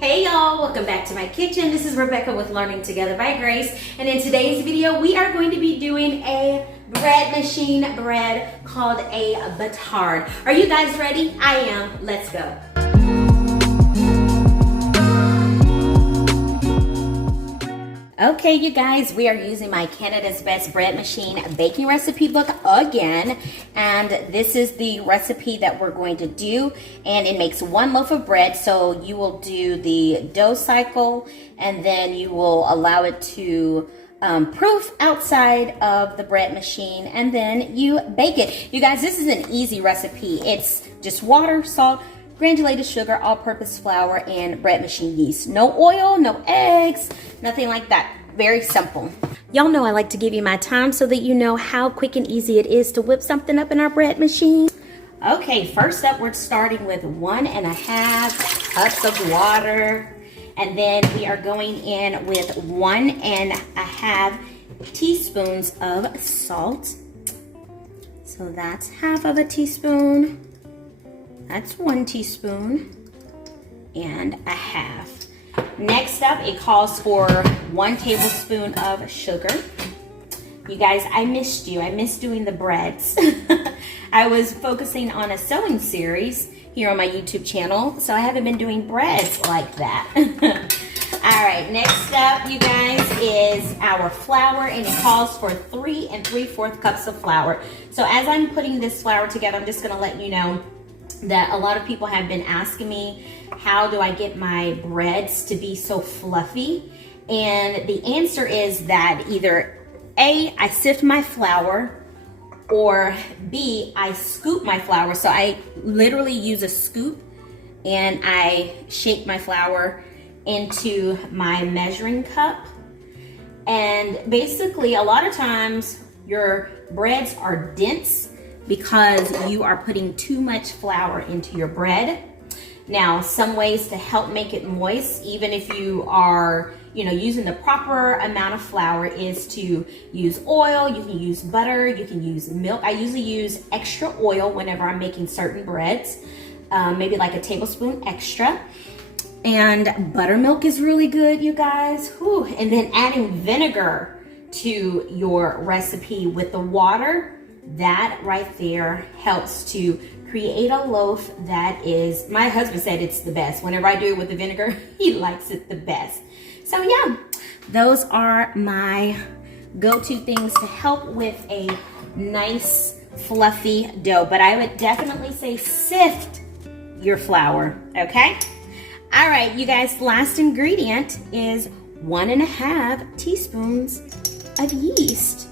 Hey y'all, welcome back to my kitchen. This is Rebecca with Learning Together by Grace, and in today's video we are going to be doing a bread machine bread called a Batard. Are you guys ready? I am. Let's go. Okay, you guys, we are using my Canada's Best Bread Machine baking recipe book again, and this is the recipe that we're going to do, and it makes one loaf of bread. So you will do the dough cycle, and then you will allow it to proof outside of the bread machine, and then you bake it. You guys, this is an easy recipe. It's just water, salt, granulated sugar, all-purpose flour, and bread machine yeast. No oil, no eggs, nothing like that. Very simple. Y'all know I like to give you my time so that you know how quick and easy it is to whip something up in our bread machine. Okay, first up, we're starting with 1.5 cups of water. And then we are going in with 1.5 teaspoons of salt. So that's half of a teaspoon. That's 1 teaspoon and a half. Next up, it calls for 1 tablespoon of sugar. You guys, I missed you. I missed doing the breads. I was focusing on a sewing series here on my YouTube channel, so I haven't been doing breads like that. All right, next up, you guys, is our flour, and it calls for 3 3/4 cups of flour. So as I'm putting this flour together, I'm just gonna let you know that a lot of people have been asking me, how do I get my breads to be so fluffy? And the answer is that either A, I sift my flour, or B, I scoop my flour. So I literally use a scoop and I shake my flour into my measuring cup. And basically, a lot of times your breads are dense because you are putting too much flour into your bread. Now, some ways to help make it moist, even if you are, using the proper amount of flour, is to use oil. You can use butter, you can use milk. I usually use extra oil whenever I'm making certain breads, maybe like a tablespoon extra. And buttermilk is really good, you guys. Whew. And then adding vinegar to your recipe with the water, that right there helps to create a loaf that is, my husband said it's the best. Whenever I do it with the vinegar, he likes it the best. So yeah, those are my go-to things to help with a nice fluffy dough. But I would definitely say sift your flour, okay? All right, you guys, last ingredient is 1.5 teaspoons of yeast.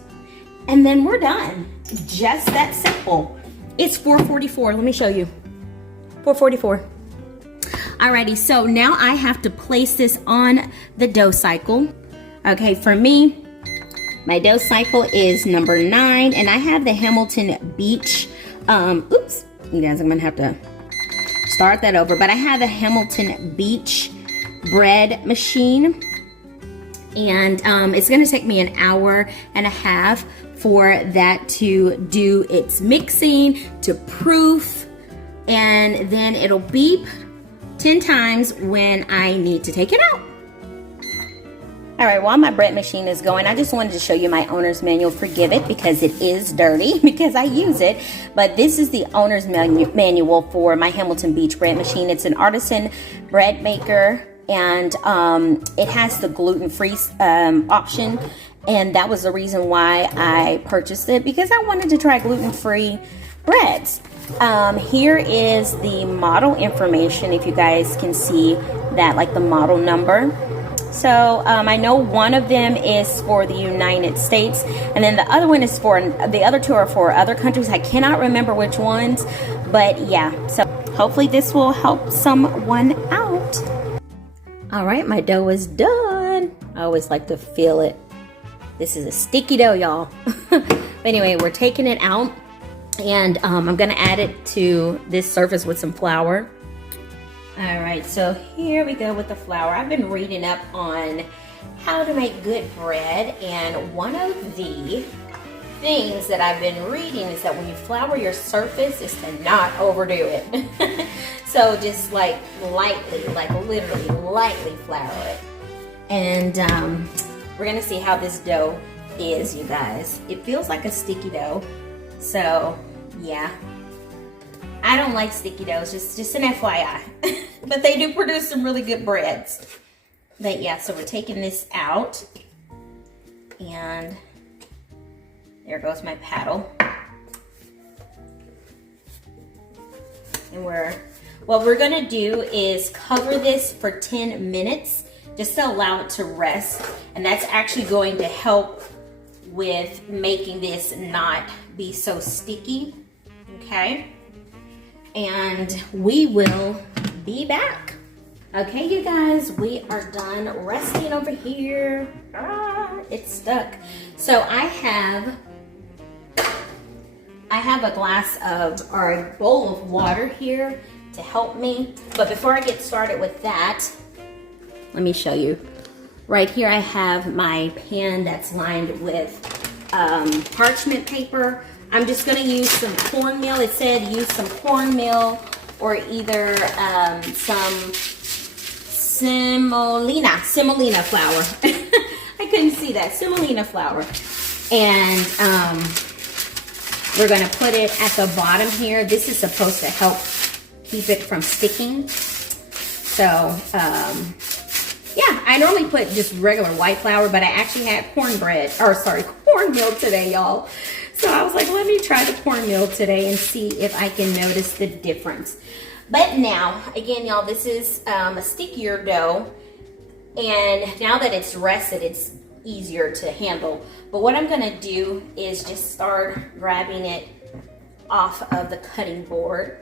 And then we're done. Just that simple. It's 4:44. Let me show you. 4:44. Alrighty, so now I have to place this on the dough cycle. Okay, for me, my dough cycle is number 9, and I have the Hamilton Beach. Oops, you guys, I'm gonna have to start that over. But I have the Hamilton Beach bread machine, and it's gonna take me 1.5 hours for that to do its mixing, to proof, and then it'll beep 10 times when I need to take it out. All right, while my bread machine is going, I just wanted to show you my owner's manual. Forgive it because it is dirty because I use it, but this is the owner's manual for my Hamilton Beach bread machine. It's an artisan bread maker, and it has the gluten-free option. And that was the reason why I purchased it, because I wanted to try gluten-free breads. Here is the model information, if you guys can see that, like the model number. So I know one of them is for the United States, and then the other one is for, the other two are for other countries. I cannot remember which ones, but yeah. So hopefully this will help someone out. All right, my dough is done. I always like to feel it. This is a sticky dough, y'all. But anyway, we're taking it out, and I'm gonna add it to this surface with some flour. All right, so here we go with the flour. I've been reading up on how to make good bread, and one of the things that I've been reading is that when you flour your surface is to not overdo it. So just like lightly, like literally lightly flour it. And we're gonna see how this dough is, you guys. It feels like a sticky dough. So yeah, I don't like sticky doughs, just an FYI. But they do produce some really good breads. But yeah, so we're taking this out. And there goes my paddle. And what we're gonna do is cover this for 10 minutes just to allow it to rest. And that's actually going to help with making this not be so sticky, okay? And we will be back. Okay, you guys, we are done resting over here. It's stuck. So I have a glass of, or a bowl of water here to help me. But before I get started with that, let me show you. Right here I have my pan that's lined with parchment paper. I'm just gonna use some cornmeal. It said use some cornmeal or either some semolina flour. I couldn't see that, semolina flour. And we're gonna put it at the bottom here. This is supposed to help keep it from sticking. So, yeah, I normally put just regular white flour, but I actually had cornmeal today, y'all. So I was like, let me try the cornmeal today and see if I can notice the difference. But now, again, y'all, this is a stickier dough. And now that it's rested, it's easier to handle. But what I'm gonna do is just start grabbing it off of the cutting board.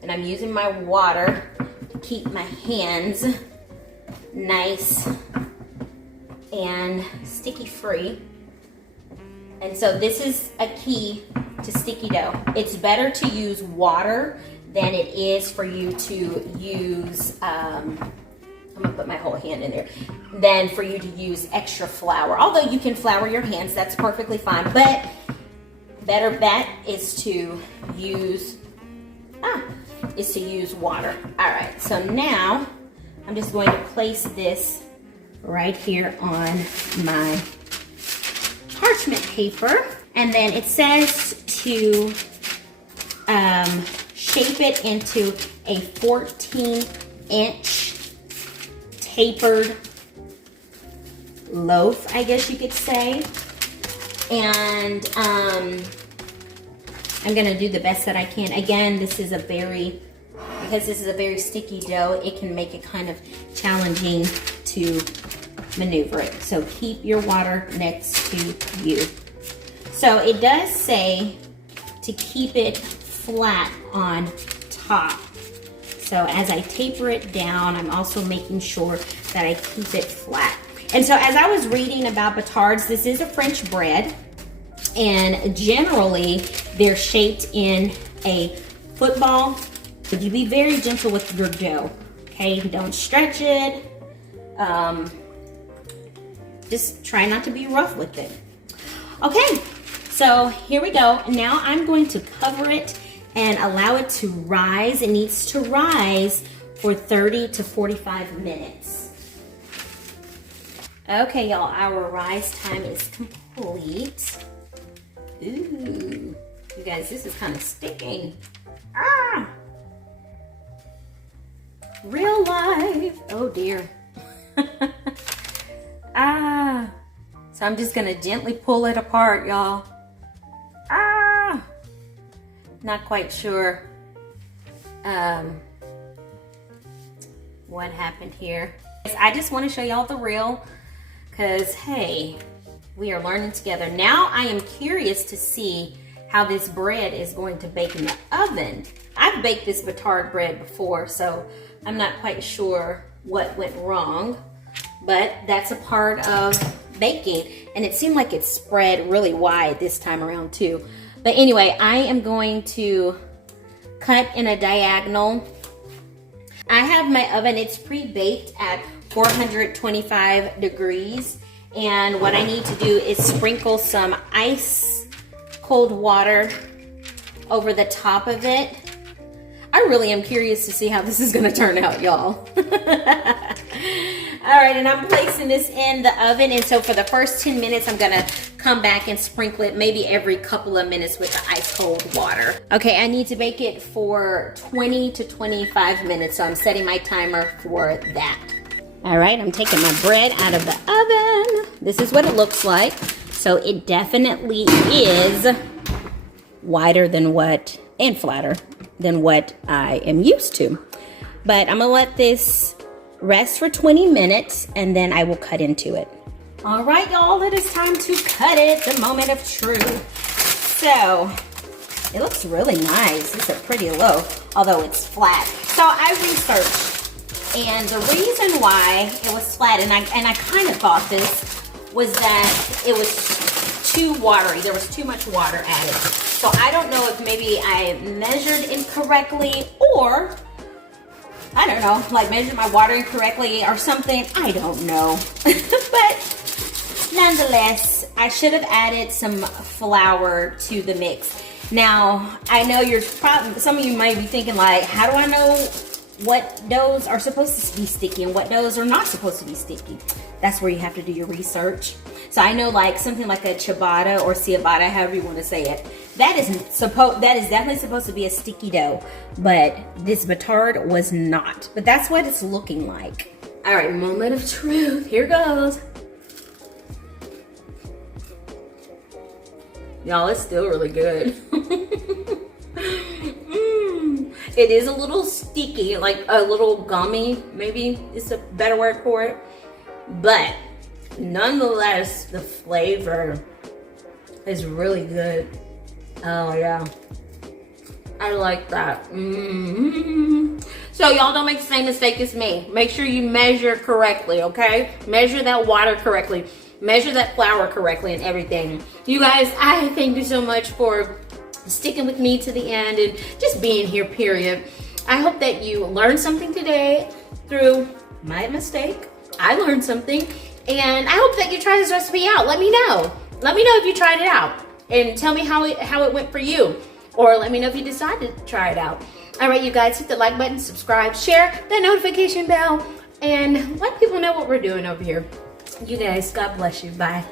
And I'm using my water to keep my hands nice and sticky free. And so this is a key to sticky dough. It's better to use water than it is for you to use, I'm gonna put my whole hand in there, than for you to use extra flour. Although you can flour your hands, that's perfectly fine. But better bet is to use water. All right, so now I'm just going to place this right here on my parchment paper. And then it says to shape it into a 14-inch tapered loaf, I guess you could say. And I'm gonna do the best that I can. Again, because this is a very sticky dough, it can make it kind of challenging to maneuver it. So keep your water next to you. So it does say to keep it flat on top. So as I taper it down, I'm also making sure that I keep it flat. And so as I was reading about Batards, this is a French bread. And generally, they're shaped in a football. But you be very gentle with your dough, okay? Don't stretch it. Just try not to be rough with it. Okay, so here we go. Now I'm going to cover it and allow it to rise. It needs to rise for 30 to 45 minutes. Okay, y'all, our rise time is complete. Ooh, you guys, this is kind of sticking. Ah! Real life. Oh dear. Ah. So I'm just gonna gently pull it apart, y'all. Ah. Not quite sure what happened here. I just want to show y'all the real, because hey, we are learning together. Now I am curious to see how this bread is going to bake in the oven. I've baked this Batard bread before, so I'm not quite sure what went wrong, but that's a part of baking. And it seemed like it spread really wide this time around too. But anyway, I am going to cut in a diagonal. I have my oven, it's pre-baked at 425 degrees. And what I need to do is sprinkle some ice cold water over the top of it. I really am curious to see how this is gonna turn out, y'all. All right, and I'm placing this in the oven, and so for the first 10 minutes, I'm gonna come back and sprinkle it maybe every couple of minutes with the ice cold water. Okay, I need to bake it for 20 to 25 minutes, so I'm setting my timer for that. All right, I'm taking my bread out of the oven. This is what it looks like. So it definitely is wider than what, and flatter than what I am used to. But I'm gonna let this rest for 20 minutes and then I will cut into it. All right, y'all, it is time to cut it, the moment of truth. So it looks really nice. It's a pretty loaf, although it's flat. So I researched, and the reason why it was flat, and I kind of thought this, was that it was too watery. There was too much water added. So I don't know if maybe I measured incorrectly, or I don't know, like measured my water incorrectly or something. I don't know. But nonetheless, I should have added some flour to the mix. Now, I know you're probably, some of you might be thinking like, how do I know what doughs are supposed to be sticky and what doughs are not supposed to be sticky? That's where you have to do your research. So I know like something like a ciabatta or ciabatta, however you want to say it, that is definitely supposed to be a sticky dough, but this Batard was not. But that's what it's looking like. All right, moment of truth. Here goes. Y'all, it's still really good. It is a little sticky, like a little gummy, maybe is a better word for it. But nonetheless, the flavor is really good. Oh yeah, I like that. So y'all don't make the same mistake as me. Make sure you measure correctly, okay? Measure that water correctly. Measure that flour correctly and everything. You guys, I thank you so much for sticking with me to the end and just being here, period. I hope that you learned something today through my mistake. I learned something, and I hope that you try this recipe out. Let me know. Let me know if you tried it out, and tell me how it went for you, or let me know if you decided to try it out. All right, you guys, hit the like button, subscribe, share that notification bell, and let people know what we're doing over here. You guys, God bless you. Bye.